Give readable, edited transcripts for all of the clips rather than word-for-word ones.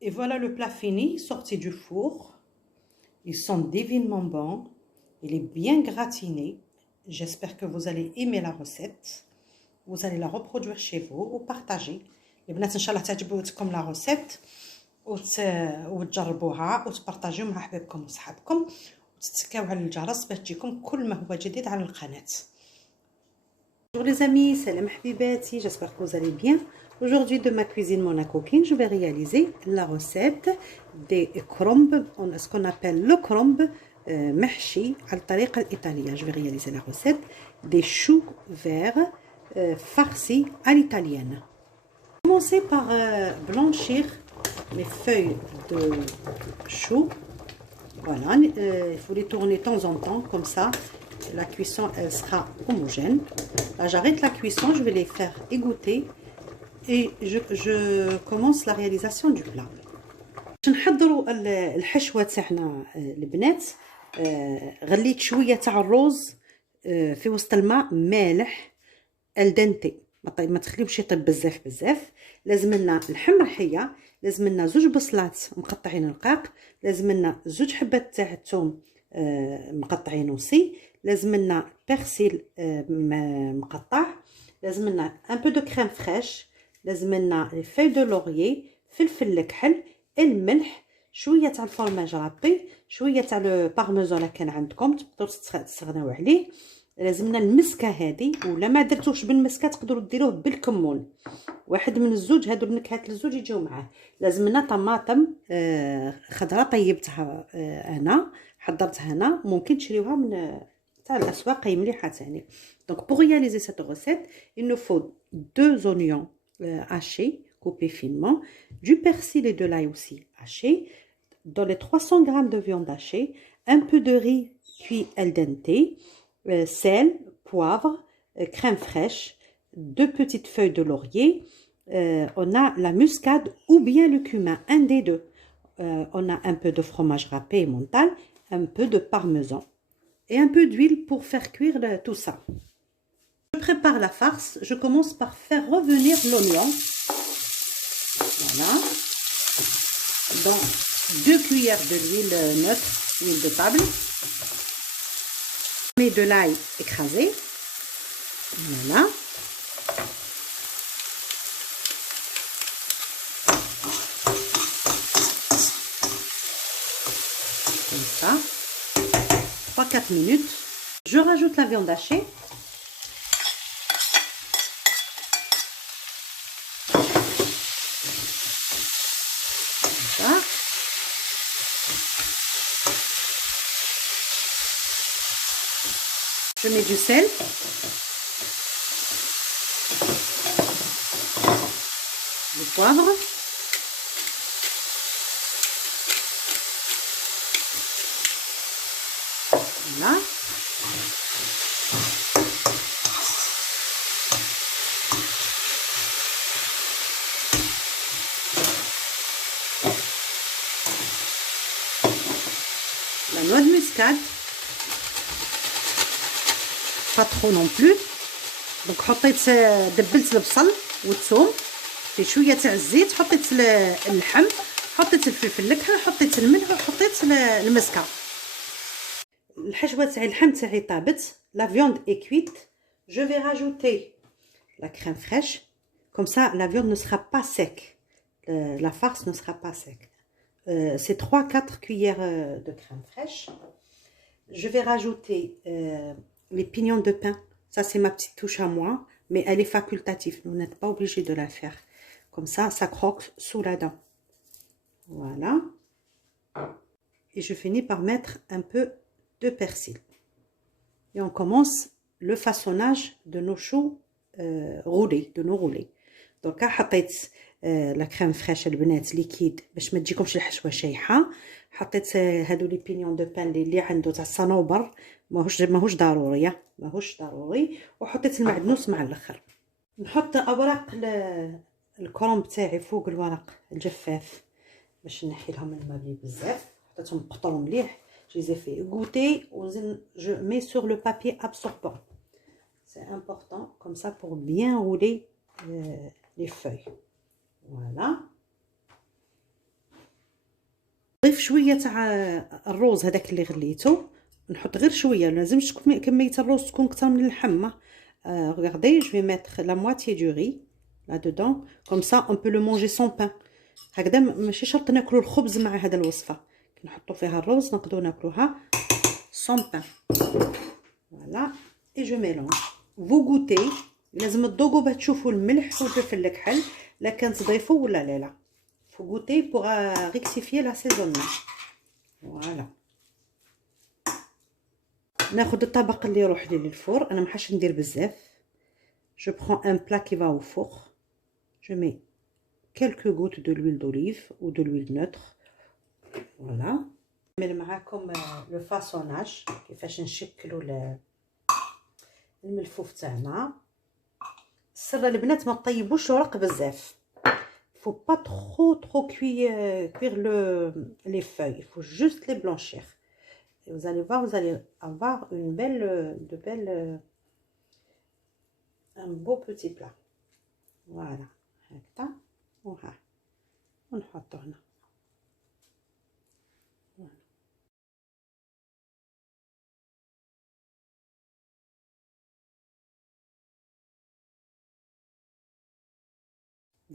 Et voilà le plat fini, sorti du four. Ils sont divinement bons. Il est bien gratiné. J'espère que vous allez aimer la recette. Vous allez la reproduire chez vous ou partager. البنات ان شاء الله تعجبكم لا روسيت وتجربوها وتبارطاجيو مع حبايبكم وصحابكم وتتكاو على الجرس باش تجيكم كل ما هو جديد على القناة. Bonjour les amis, salam habibati, j'espère que vous allez bien. Aujourd'hui de ma cuisine Monaco King, je vais réaliser la recette des crumbles, ce qu'on appelle le crumble mahchi à la tariqa italienne. Je vais réaliser la recette des choux verts farcis à l'italienne. Commencez par blanchir mes feuilles de choux. Voilà, il faut les tourner de temps en temps, comme ça la cuisson elle sera homogène. Là j'arrête la cuisson, je vais les faire égoutter et je commence la réalisation du plat. باش نحضروا الحشوه تاعنا البنات. غليت شويه تاع الروز في وسط الماء مالح الدنتي، ما تخليوش يطيب بزاف. لازم لنا اللحم رحيه، لازم لنا 2 بصلات مقطعين رقاق، لازم لنا 2 حبات تاع الثوم مقطعين اوسي، لازم لنا بيرسيل مقطع، لازم لنا ان بو دو كريم فريش، لازم لنا لي في دو لوريي، فلفل الكحل، الملح، شويه تاع الفرماج رابي، شويه تاع لو بارميزان الا كان عندكم تقدروا تستغناو عليه. لازمنا المسكه هذه، ولا ما درتوش بالمسكه تقدروا ديروه بالكمون، واحد من الزوج هادو النكهات الزوج يجيو معاه. لازمنا طماطم خضراء طيبتها انا حضرتها انا، ممكن تشريوها من تاع الاسواق مليحه ثاني. دونك pour réaliser cette recette il nous faut 2 oignons hachés coupés finement, du persil et de l'ail aussi haché, dans les 300 g de viande hachée, un peu de riz cuit al dente, sel, poivre, crème fraîche, 2 petites feuilles de laurier, on a la muscade ou bien le cumin, un des deux. On a un peu de fromage râpé et montal, un peu de parmesan et un peu d'huile pour faire cuire tout ça. Je prépare la farce. Je commence par faire revenir l'oignon. Voilà. Dans 2 cuillères de l'huile neutre, huile de table. Je mets de l'ail écrasé. Voilà. Comme ça. 3-4 minutes. Je rajoute la viande hachée. Voilà. Je mets du sel. Du poivre. Voilà. La noix de muscade. Pas trop non plus. Donc حطيت دبلت البصل والثوم في شويه تاع الزيت، حطيت اللحم، حطيت الفلفل الكحل، حطيت الملح وحطيت المسكه. الحشوه تاعي اللحم تاعي طابت، la viande est cuite. Je vais rajouter la crème fraîche, comme ça la viande ne sera pas sec, la farce ne sera pas sec. C'est 3-4 cuillères de crème fraîche. Je vais rajouter les pignons de pain. Ça c'est ma petite touche à moi, mais elle est facultative, vous n'êtes pas obligé de la faire. Comme ça croque sous la dent. Voilà. Et je finis par mettre un peu de persil. Et on commence le façonnage de nos choux roulés, de nos roulés. Donc حطيت la crème fraîche البنات ليكيد باش ما تجيكمش الحشوه شايحه. حطيت هادو لي بينيون دو بان اللي عنده تاع الصنوبر، ماهوش ضروري، وحطيت المعدنوس مع الاخر. نحط اوراق الكرومب تاعي فوق الورق الجفاف باش نحي لهم الماء بزاف. حطيتهم قطروا مليح. Je les ai fait égoutter. Je mets sur le papier absorbant. C'est important comme ça pour bien rouler les feuilles. Voilà. نضيف شويه تاع الروز هذاك اللي غليته، نحط غير شويه، لازمش كميه الروز تكون اكثر من اللحم. regardez je vais mettre la moitié du riz là dedans comme ça on peut le manger sans pain. هكذا ماشي شرط ناكلوا الخبز مع هذا الوصفه، كي نحطوا فيها الروز نقدروا ناكلوها sans pain. voilà et je mélange. vous goûtez، لازم تذوقوا باش تشوفوا الملح والفلفل الكحل لا كان تضيفوا ولا لا. faut goûter pour rectifier l'assaisonnement. voilà. ناخذ الطبق اللي يروح لي للفور، انا ما حاش ندير بزاف. je prends un plat qui va au four. je mets quelques gouttes de l'huile d'olive ou de l'huile neutre. voilà. نعمل معاكم لو فاسوناج كيفاش نشكلوا الملفوف تاعنا. السر البنات ما تطيبوش الورق بزاف. faut pas trop cuire les feuilles, il faut juste les blanchir. Et vous allez voir, vous allez avoir un beau petit plat. voilà. هكذا وها ونحطو هنا.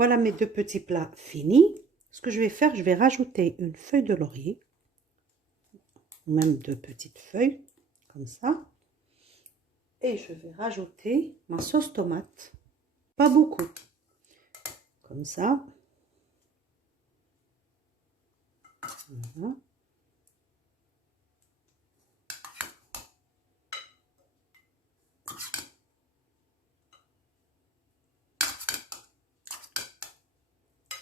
Voilà mes deux petits plats finis. Ce que je vais faire, je vais rajouter une feuille de laurier, même deux petites feuilles, comme ça. Et je vais rajouter ma sauce tomate, pas beaucoup, comme ça. Voilà.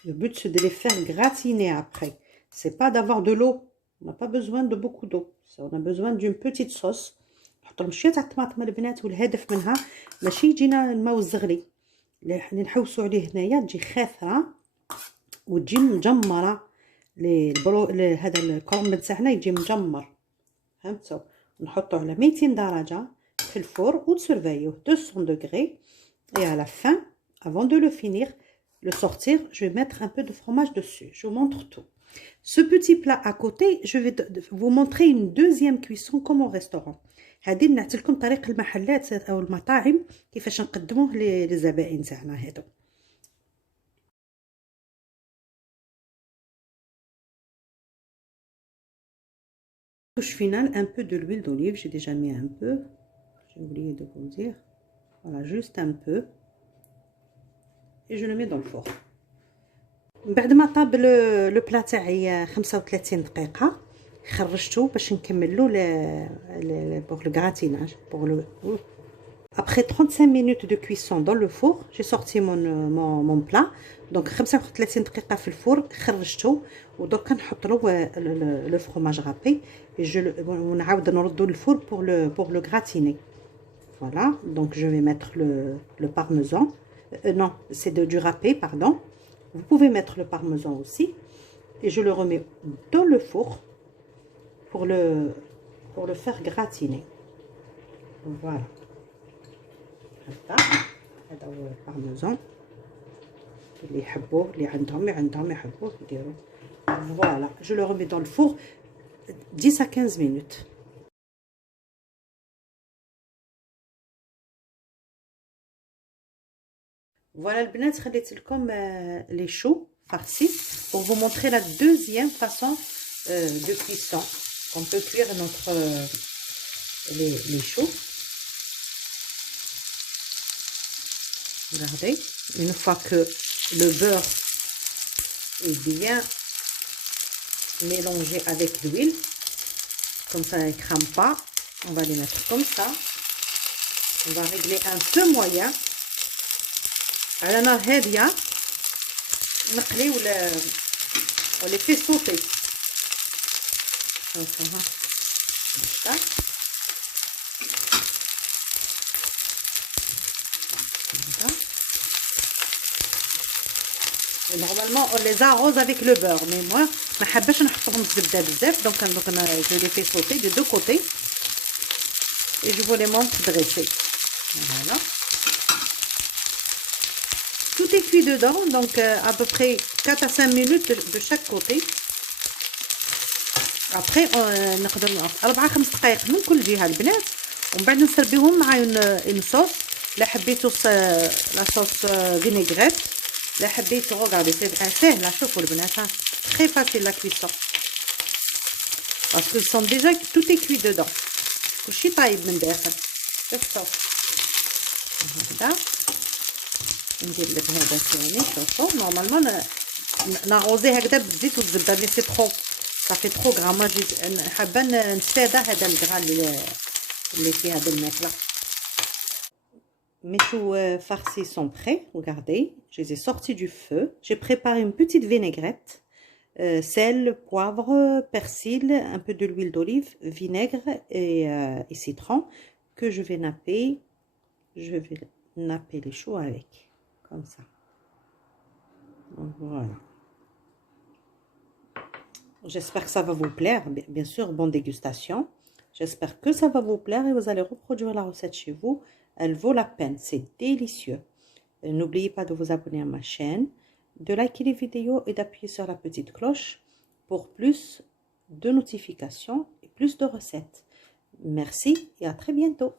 Le but c'est de les faire gratiner après. C'est pas d'avoir de l'eau. On n'a pas besoin de beaucoup d'eau. On a besoin d'une petite sauce. نحط شويه تاع الطماطم البنات، والهدف منها ماشي يجينا الماء الزغلي اللي نحوسوا عليه هنايا، تجي خاثره وتجي مجمره. هذا الكرنب تاعنا يجي مجمر، فهمتوا؟ نحطوه على 200 درجه في الفور وتسرفايوه 200 degrés. et à la fin avant de le finir le sortir, je vais mettre un peu de fromage dessus. Je vous montre tout. Ce petit plat à côté, je vais vous montrer une deuxième cuisson comme au restaurant. هذه نعطي لكم طريق المحلات او المطاعم كيفاش نقدموه للزبائن تاعنا هادو. touche finale, un peu de l'huile d'olive, j'ai déjà mis un peu, j'ai oublié de vous dire. Voilà, juste un peu. Et je le mets dans le four. بعد ما طاب لو بلا تاعي 35 دقيقه، خرجته باش نكملو pour le gratinage, pour le. Après 35 minutes de cuisson dans le four, j'ai sorti mon plat. Donc 35 دقيقه في الفور، خرجته ودرك نحط له le fromage râpé et ونعاود نردو للفور pour le gratiner. Voilà, donc je vais mettre le parmesan. Non, c'est du râpé, pardon. Vous pouvez mettre le parmesan aussi. Et je le remets dans le four pour le faire gratiner. Voilà. هذا هو البارميزان اللي يحبوه، اللي عندهم يحبوه يديروا. Voilà, je le remets dans le four 10 à 15 minutes. Voilà البنات، خليت لكم les choux farcis pour vous montrer la deuxième façon de cuisson qu'on peut cuire les choux. Regardez, une fois que le beurre est bien mélangé avec l'huile, comme ça il ne crame pas, on va les mettre comme ça. On va régler un feu moyen. على نار هاديه نقلي ولا لي في صوتي هاكا normalement on les arrose avec le beurre, mais moi ما حباش نحطهم الزبده بزاف، donc انا je les fais sauter de deux côtés et je vous les montre dressés. Voilà. Tout est cuit dedans, donc à peu près 4 à 5 minutes de chaque côté. ابخي نقدر نقص 4-5 دقائق من كل جهه البنات، ومن بعد نسربيهم مع اون صوص. لا حبيتو لا صوص فينيغريت، لا حبيتو غوغاردي سهله. شوفوا البنات، ها تري فاسيل لا كويسون باسكو سون ديجا tout est cuit dedans، كلشي طايب من داخل. شوفوا هكذا ندير لك هذا ثاني. شوفوا نورمالمون نغوزي هكذا بالزيت والزبده، مي سي ترو صافي ترو غرا. ما جيت حابه نتفادى هذا الغرا اللي فيه هذه الماكله. Mes choux farcis sont prêts, regardez, je les ai sortis du feu. J'ai préparé une petite vinaigrette, sel, poivre, persil, un peu de l'huile d'olive, vinaigre et citron que je vais napper. Je vais napper les choux avec, comme ça. Voilà. J'espère que ça va vous plaire. Bien sûr, bonne dégustation. J'espère que ça va vous plaire et vous allez reproduire la recette chez vous. Elle vaut la peine, c'est délicieux. N'oubliez pas de vous abonner à ma chaîne, de liker les vidéos et d'appuyer sur la petite cloche pour plus de notifications et plus de recettes. Merci et à très bientôt.